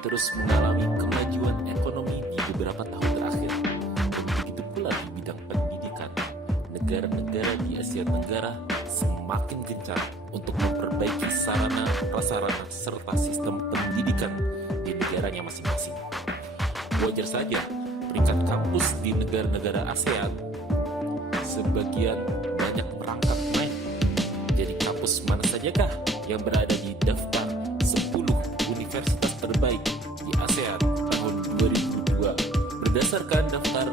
terus mengalami kemajuan ekonomi di beberapa tahun terakhir. Dan begitu pula di bidang pendidikan, negara-negara di Asia Tenggara semakin gencar untuk memperbaiki sarana prasarana serta sistem pendidikan di negaranya masing-masing. Wajar saja peringkat kampus di negara-negara ASEAN sebagian banyak merangkak naik. Jadi kampus mana sajakah yang berada di daftar 10 universitas terbaik di ASEAN tahun 2002 berdasarkan daftar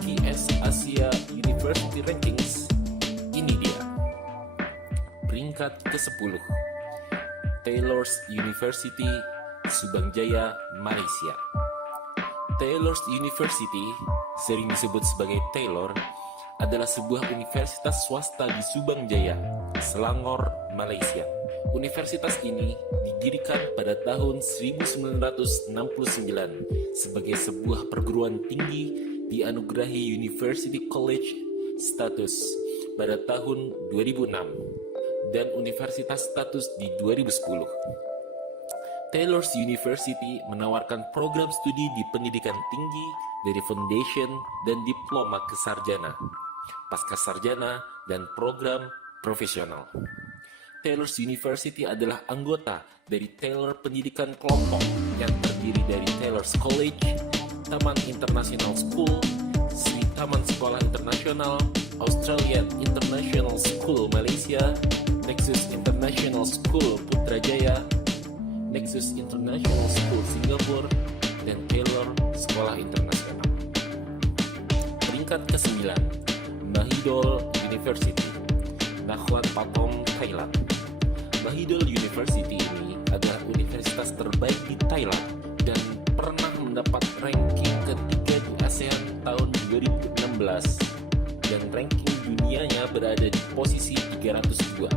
QS Asia University Rankings? Ini dia peringkat ke-10, Taylor's University, Subang Jaya, Malaysia. Taylor's University, sering disebut sebagai Taylor, adalah sebuah universitas swasta di Subang Jaya, Selangor, Malaysia. Universitas ini didirikan pada tahun 1969 sebagai sebuah perguruan tinggi dianugerahi University College status pada tahun 2006 dan universitas status di 2010. Taylor's University menawarkan program studi di pendidikan tinggi dari foundation dan diploma ke sarjana, pasca sarjana, dan program profesional. Taylor's University adalah anggota dari Taylor Pendidikan Kelompok yang terdiri dari Taylor's College, Taman International School, Sri Taman Sekolah Internasional, Australian International School Malaysia, Nexus International School Putrajaya, Nexus International School Singapura, dan Taylor Sekolah Internasional. Peringkat ke-9, Mahidol University, Nakhon Pathom, Thailand. Mahidol University ini adalah universitas terbaik di Thailand dan pernah mendapat ranking ketiga di ASEAN tahun 2016 dan ranking dunianya berada di posisi 302.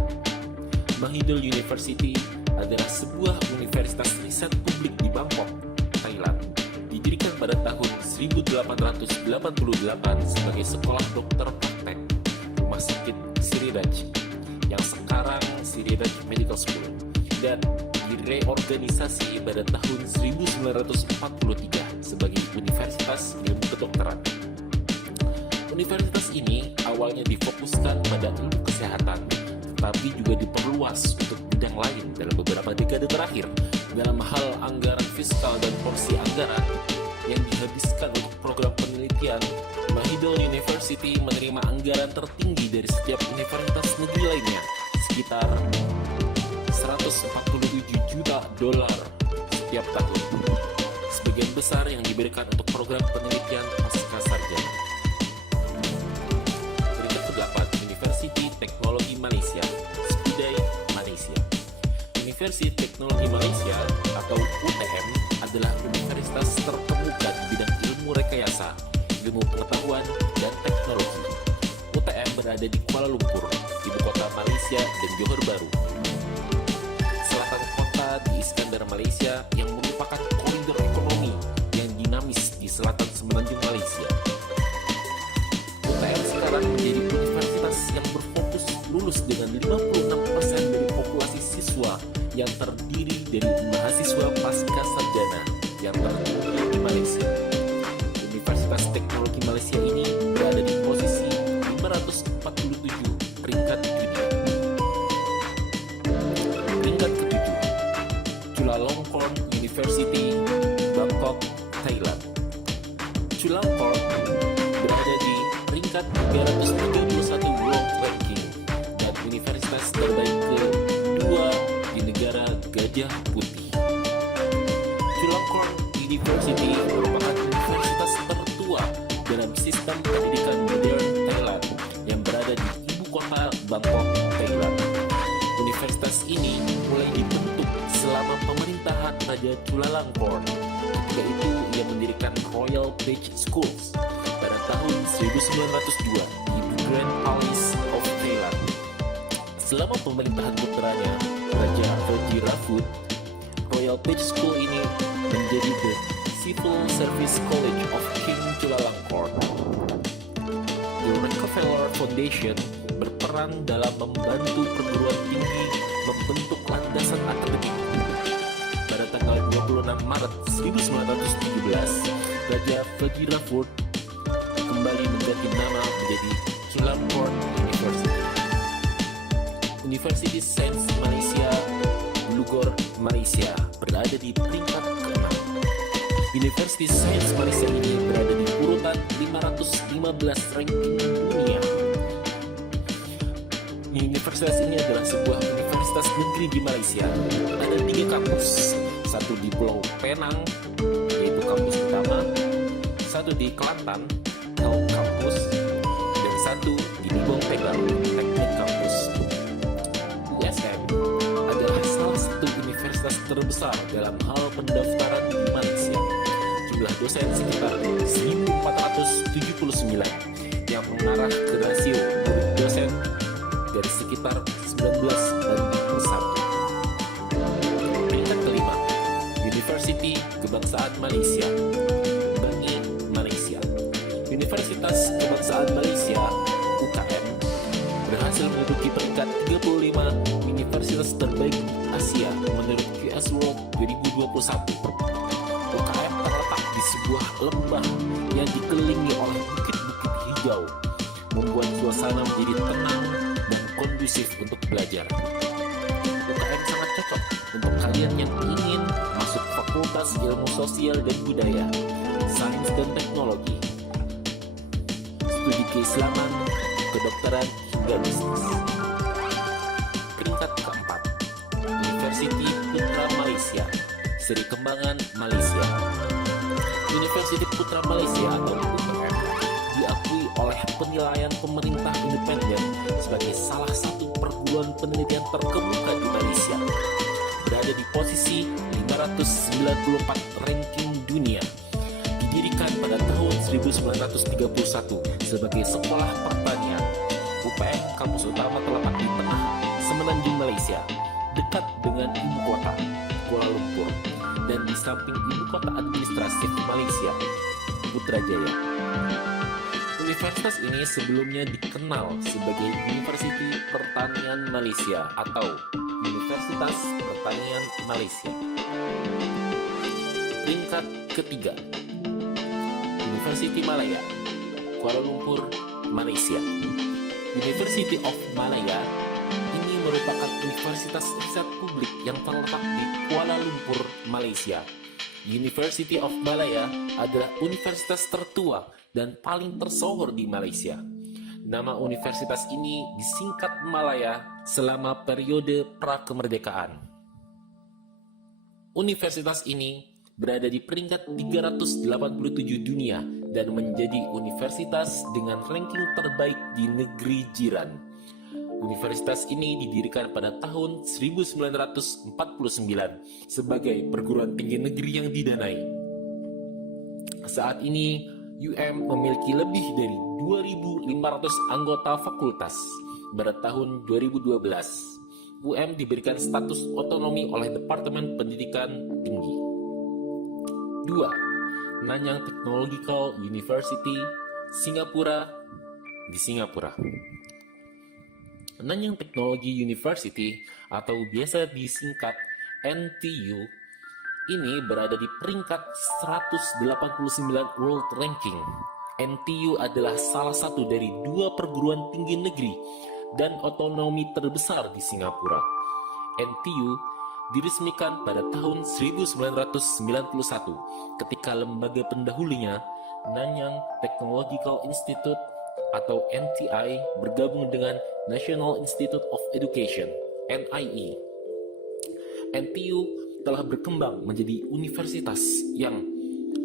Mahidol University adalah sebuah universitas riset publik di Bangkok, Thailand. Didirikan pada tahun 1888 sebagai sekolah dokter praktek Rumah Sakit Siriraj yang sekarang Siriraj Medical School dan direorganisasi pada tahun 1943 sebagai Universitas Ilmu Kedokteran. Universitas ini awalnya difokuskan pada ilmu kesehatan, tetapi juga diperluas untuk bidang lain dalam beberapa dekade terakhir. Dalam hal anggaran fiskal dan porsi anggaran yang dihabiskan untuk program penelitian, Mahidol University menerima anggaran tertinggi dari setiap universitas negeri lainnya, sekitar $147 juta setiap tahun. Sebagian besar yang diberikan untuk program penelitian pasca sarjana. Peringkat ke-8, University Teknologi Malaysia, Skudai, Malaysia. University Teknologi Malaysia atau UTM adalah universitas terkemuka di bidang ilmu rekayasa, ilmu pengetahuan, dan teknologi. UTM berada di Kuala Lumpur, ibu kota Malaysia, dan Johor Bahru. Selatan kota di Iskandar, Malaysia, yang merupakan koridor ekonomi yang dinamis di selatan semenanjung Malaysia. UTM sekarang menjadi universitas yang berfokus lulus dengan 56% dari populasi siswa yang terdiri dari mahasiswa pasca sarjana yang tertinggi di Malaysia. Universitas Teknologi Malaysia ini berada di posisi 547 peringkat dunia. Peringkat ke-7, Chulalongkorn University, Bangkok, Thailand. Chulalongkorn berada di peringkat 331 World Ranking dan universitas terbaik kedua di negara Gajah Putih. Chulalongkorn University merupakan universitas tertua dalam sistem pendidikan modern Thailand yang berada di ibu kota Bangkok, Thailand. Universitas ini mulai dibentuk selama pemerintahan Raja Chulalongkorn. Ketika itu ia mendirikan Royal Page Schools pada tahun 1902 di Grand Palace of Thailand. Selama pemerintahan putranya, Raja Vajiraput, Royal Page School ini menjadi the Civil Service College of King Chulalongkorn. The Rockefeller Foundation berperan dalam membantu perguruan tinggi membentuk landasan akademik. Pada tanggal 26 Maret Maret 1917, Raja Vajirapurt kembali mengganti nama menjadi Chulalongkorn University. University Sains Malaysia, Bulugur, Malaysia berada di peringkat ke-6. University Sains Malaysia ini berada di urutan 515 ranking dunia. Universitas ini adalah sebuah universitas negeri di Malaysia. Ada 3 kampus, satu di Pulau Penang, yaitu kampus utama, satu di Kelantan, Health Campus, dan satu di Nibong Tegal, Teknik Campus. USM adalah salah satu universitas terbesar dalam hal pendaftaran di Malaysia. Jumlah dosen sekitar 1.479 yang mengarah ke rasio murid dosen dari sekitar 19:1. Peringkat kelima, Universiti Kebangsaan Malaysia, Bangi, Malaysia. Universitas Kebangsaan Malaysia (UKM) berhasil menduduki peringkat 35 universitas terbaik di Asia menurut QS World 2021. UKM terletak di sebuah lembah yang dikelilingi oleh bukit-bukit hijau, membuat suasana menjadi tenang dan kondusif untuk belajar. UKM sangat cocok untuk kalian yang ingin masuk Fakultas Ilmu Sosial dan Budaya, Sains dan Teknologi, studi keislaman, kedokteran, hingga bisnis. Peringkat keempat, Universiti Putra Malaysia, Seri Kembangan, Malaysia. Universiti Putra Malaysia atau UPM diakui oleh penilaian pemerintah independen sebagai salah satu perguruan penelitian terkemuka di Malaysia. Berada di posisi 594 ranking dunia. Didirikan pada tahun 1931 sebagai sekolah pertanian. UPM kampus utama terletak di tengah Semenanjung Malaysia, dekat dengan ibu kota Kuala Lumpur, dan di samping ibu kota administratif Malaysia, Putrajaya. Universitas ini sebelumnya dikenal sebagai Universiti Pertanian Malaysia atau Universitas Pertanian Malaysia. Peringkat ketiga, Universiti Malaya, Kuala Lumpur, Malaysia. University of Malaya ini merupakan universitas riset publik yang terletak di Kuala Lumpur, Malaysia. University of Malaya adalah universitas tertua dan paling tersohor di Malaysia. Nama universitas ini disingkat Malaya selama periode prakemerdekaan. Universitas ini berada di peringkat 387 dunia dan menjadi universitas dengan ranking terbaik di negeri jiran. Universitas ini didirikan pada tahun 1949 sebagai perguruan tinggi negeri yang didanai. Saat ini, UM memiliki lebih dari 2.500 anggota fakultas. Pada tahun 2012, UM diberikan status otonomi oleh Departemen Pendidikan Tinggi. 2. Nanyang Technological University, Singapura, di Singapura. Nanyang Technology University atau biasa disingkat NTU ini berada di peringkat 189 World Ranking. NTU adalah salah satu dari 2 perguruan tinggi negeri dan otonomi terbesar di Singapura. NTU diresmikan pada tahun 1991 ketika lembaga pendahulunya, Nanyang Technological Institute atau NTI, bergabung dengan National Institute of Education (NIE). NTU telah berkembang menjadi universitas yang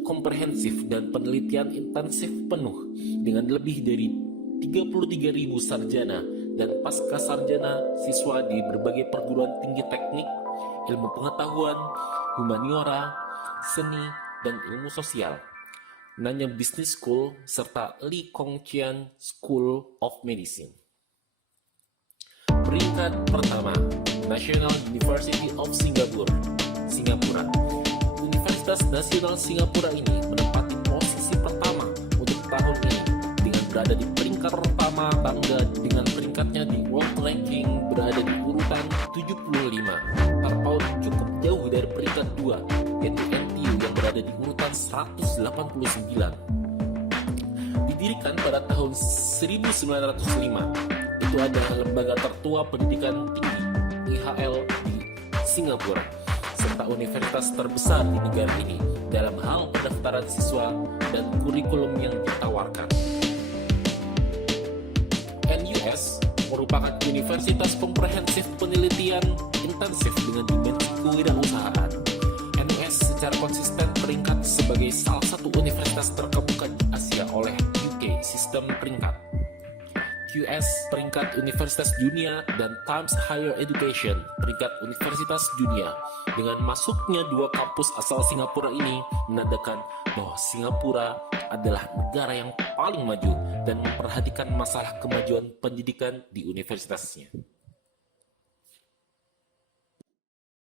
komprehensif dan penelitian intensif penuh dengan lebih dari 33.000 sarjana dan pasca sarjana siswa di berbagai perguruan tinggi teknik, ilmu pengetahuan, humaniora, seni, dan ilmu sosial, Nanyang Business School, serta Lee Kong Chian School of Medicine. Peringkat pertama, National University of Singapore, Singapura. Universitas Nasional Singapura ini menempati posisi pertama untuk tahun ini dengan berada di peringkat pertama, bangga dengan peringkatnya di World Ranking berada di urutan 75, terpaut cukup jauh dari peringkat 2 yaitu NTU berada di urutan 189. Didirikan pada tahun 1905, itu adalah lembaga tertua pendidikan tinggi IHL di Singapura, serta universitas terbesar di negara ini dalam hal pendaftaran siswa dan kurikulum yang ditawarkan. NUS merupakan universitas komprehensif penelitian intensif dengan dimensi kewirausahaan. NUS secara konsisten peringkat sebagai salah satu universitas terkemuka di Asia oleh UK Sistem Peringkat, QS peringkat Universitas Dunia, dan Times Higher Education peringkat Universitas Dunia. Dengan masuknya dua kampus asal Singapura ini menandakan bahwa Singapura adalah negara yang paling maju dan memperhatikan masalah kemajuan pendidikan di universitasnya.